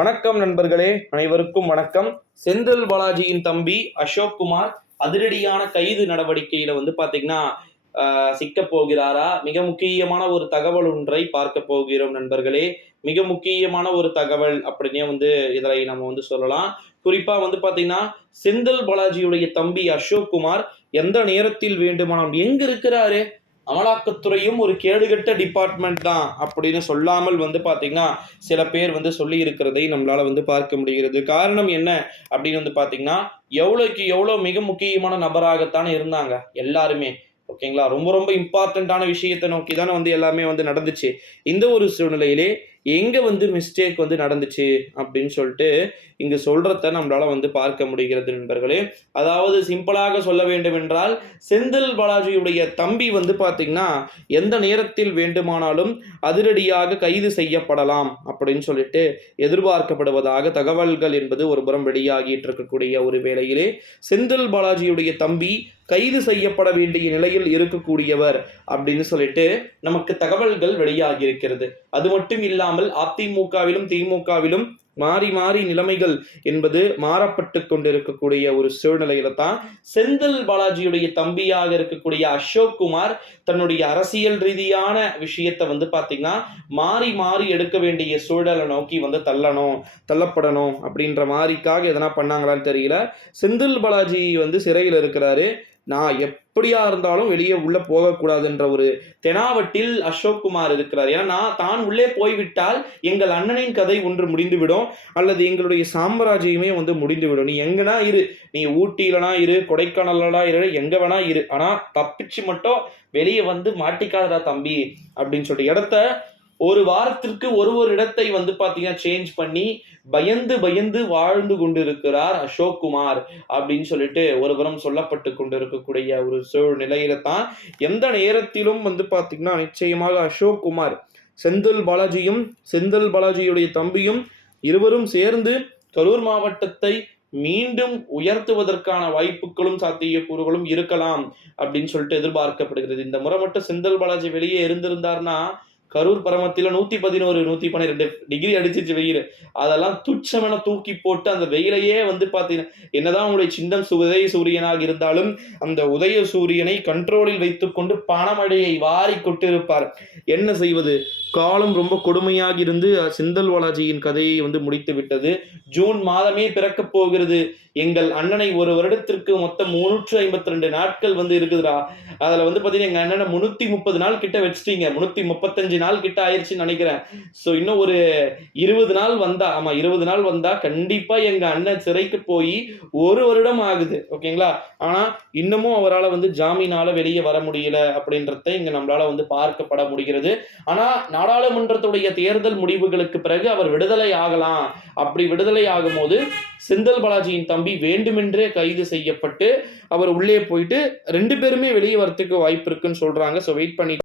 வணக்கம் நண்பர்களே அனைவருக்கும் வணக்கம். செந்தில் பாலாஜியின் தம்பி அசோக் குமார் அதிரடியான கைது நடவடிக்கையில வந்து பாத்தீங்கன்னா சிக்க சிக்கப் போகிறாரா? மிக முக்கியமான ஒரு தகவல் ஒன்றை பார்க்க போகிறோம் நண்பர்களே. மிக முக்கியமான ஒரு தகவல் அப்படின்னே வந்து இதில் நம்ம வந்து சொல்லலாம். குறிப்பா வந்து பாத்தீங்கன்னா செந்தில் பாலாஜியுடைய தம்பி அசோக் குமார் எந்த நேரத்தில் வேண்டுமானாலும் எங்க இருக்கிறாரு? அமலாக்கத்துறையும் ஒரு கேடுகட்ட டிபார்ட்மெண்ட் தான் அப்படின்னு சொல்லாமல் வந்து பார்த்திங்கன்னா சில பேர் வந்து சொல்லி இருக்கிறதை நம்மளால் வந்து பார்க்க முடிகிறது. காரணம் என்ன அப்படின்னு வந்து பார்த்திங்கன்னா எவ்வளோக்கு எவ்வளோ மிக முக்கியமான நபராகத்தானே இருந்தாங்க எல்லாருமே. ஓகேங்களா ரொம்ப ரொம்ப இம்பார்ட்டண்ட்டான விஷயத்தை நோக்கி தானே வந்து எல்லாமே வந்து நடந்துச்சு. இந்த ஒரு சூழ்நிலையிலே எங்கே வந்து மிஸ்டேக் வந்து நடந்துச்சு அப்படின்னு சொல்லிட்டு இங்கே சொல்கிறத நம்மளால் வந்து பார்க்க முடிகிறது நண்பர்களே. அதாவது சிம்பிளாக சொல்ல வேண்டும் என்றால் செந்தில் பாலாஜியுடைய தம்பி வந்து பார்த்திங்கன்னா எந்த நேரத்தில் வேண்டுமானாலும் அதிரடியாக கைது செய்யப்படலாம் அப்படின்னு சொல்லிட்டு எதிர்பார்க்கப்படுவதாக தகவல்கள் என்பது ஒரு புறம் வெளியாகிட்டு இருக்கக்கூடிய ஒரு வேளையிலே செந்தில் பாலாஜியுடைய தம்பி கைது செய்யப்பட வேண்டிய நிலையில் இருக்கக்கூடியவர் அப்படின்னு சொல்லிட்டு நமக்கு தகவல்கள் வெளியாகி இருக்கிறது அது மட்டும் இல்லாமல் அதிமுகவிலும் திமுகவிலும் மாறி மாறி நிலைமைகள் என்பது மாறப்பட்டு கொண்டிருக்கக்கூடிய ஒரு சூழ்நிலையில தான் செந்தில் பாலாஜியுடைய தம்பியாக இருக்கக்கூடிய அசோக் குமார் தன்னுடைய அரசியல் ரீதியான விஷயத்தை வந்து பார்த்தீங்கன்னா மாறி மாறி எடுக்க வேண்டிய சூழலை நோக்கி வந்து தள்ளணும் தள்ளப்படணும் அப்படின்ற மாதிரிக்காக எதனா பண்ணாங்களான்னு தெரியல. செந்தில் பாலாஜி வந்து சிறையில் இருக்கிறாரு. நான் எப்படியா இருந்தாலும் வெளியே உள்ள போகக்கூடாதுன்ற ஒரு தெனாவட்டில் அசோக் குமார் இருக்கிறார். ஏன்னா நான் தான் உள்ளே போய்விட்டால் எங்கள் அண்ணனின் கதை ஒன்று முடிந்துவிடும் அல்லது எங்களுடைய சாம்ராஜ்யமே வந்து முடிந்துவிடும். நீ எங்கன்னா இரு நீ ஊட்டியிலனா இரு கொடைக்கானல்லனா இரு எங்க வேணா இரு. ஆனா தப்பிச்சு மட்டும் வெளியே வந்து மாட்டிக்காதடா தம்பி அப்படின்னு சொல்லிட்டு. இடத்த ஒரு வாரத்திற்கு ஒரு ஒரு இடத்தை வந்து பார்த்தீங்கன்னா சேஞ்ச் பண்ணி பயந்து பயந்து வாழ்ந்து கொண்டிருக்கிறார் அசோக் குமார் அப்படின்னு சொல்லிட்டு ஒருபுறம் சொல்லப்பட்டு கொண்டிருக்கக்கூடிய ஒரு சூழ்நிலையில தான் எந்த நேரத்திலும் வந்து பார்த்தீங்கன்னா நிச்சயமாக அசோக் குமார் செந்தில் பாலாஜியும் செந்தில் பாலாஜியுடைய தம்பியும் இருவரும் சேர்ந்து கரூர் மாவட்டத்தை மீண்டும் உயர்த்துவதற்கான வாய்ப்புகளும் சாத்தியக்கூறுகளும் இருக்கலாம் அப்படின்னு சொல்லிட்டு எதிர்பார்க்கப்படுகிறது. இந்த முறை மட்டும் செந்தில் பாலாஜி வெளியே இருந்திருந்தார்னா கரூர் பரமத்தில் நூற்றி பதினோரு நூற்றி பன்னிரெண்டு டிகிரி அடிச்சிச்சு வெயில். அதெல்லாம் துச்சமென தூக்கி போட்டு அந்த வெயிலையே வந்து பார்த்தீங்கன்னா என்னதான் உங்களுடைய சின்னம் சு- உதய சூரியனாக இருந்தாலும் அந்த உதய சூரியனை கண்ட்ரோலில் வைத்துக்கொண்டு பணமழையை வாரி கொட்டிருப்பார். என்ன செய்வது? காலம் ரொம்ப கொடுமையாக இருந்து சிந்தல் வாலாஜியின் கதையை வந்து முடித்து விட்டது. ஜூன் மாதமே பிறக்கப் போகிறது. எங்கள் அண்ணனை ஒரு வருடத்திற்கு மொத்தம் முன்னூற்று ஐம்பத்தி ரெண்டு நாட்கள் வந்து இருக்குதுடா. அதில் வந்து பார்த்தீங்கன்னா எங்கள் அண்ணனை முந்நூற்றி முப்பது நாள் கிட்ட வச்சிட்டீங்க. முந்நூற்றி முப்பத்தஞ்சு நாள் கிட்ட ஆயிடுச்சுன்னு நினைக்கிறேன். ஸோ இன்னும் ஒரு இருபது நாள் வந்தா ஆமா இருபது நாள் வந்தா கண்டிப்பா எங்க அண்ணன் சிறைக்கு போய் ஒரு வருடம் ஆகுது ஓகேங்களா? ஆனா இன்னமும் அவரால் வந்து ஜாமீனால வெளியே வர முடியல அப்படின்றத இங்க நம்மளால வந்து பார்க்கப்பட முடிகிறது. ஆனா நாடாளுமன்றத்துடைய தேர்தல் முடிவுகளுக்கு பிறகு அவர் விடுதலை ஆகலாம். அப்படி விடுதலை ஆகும்போது செந்தல் பாலாஜியின் தம்பி வேண்டுமென்றே கைது செய்யப்பட்டு அவர் உள்ளே போயிட்டு ரெண்டு பேருமே வெளியே வரத்துக்கு வாய்ப்பு இருக்குன்னு சொல்றாங்க. ஸோ வெயிட் பண்ணி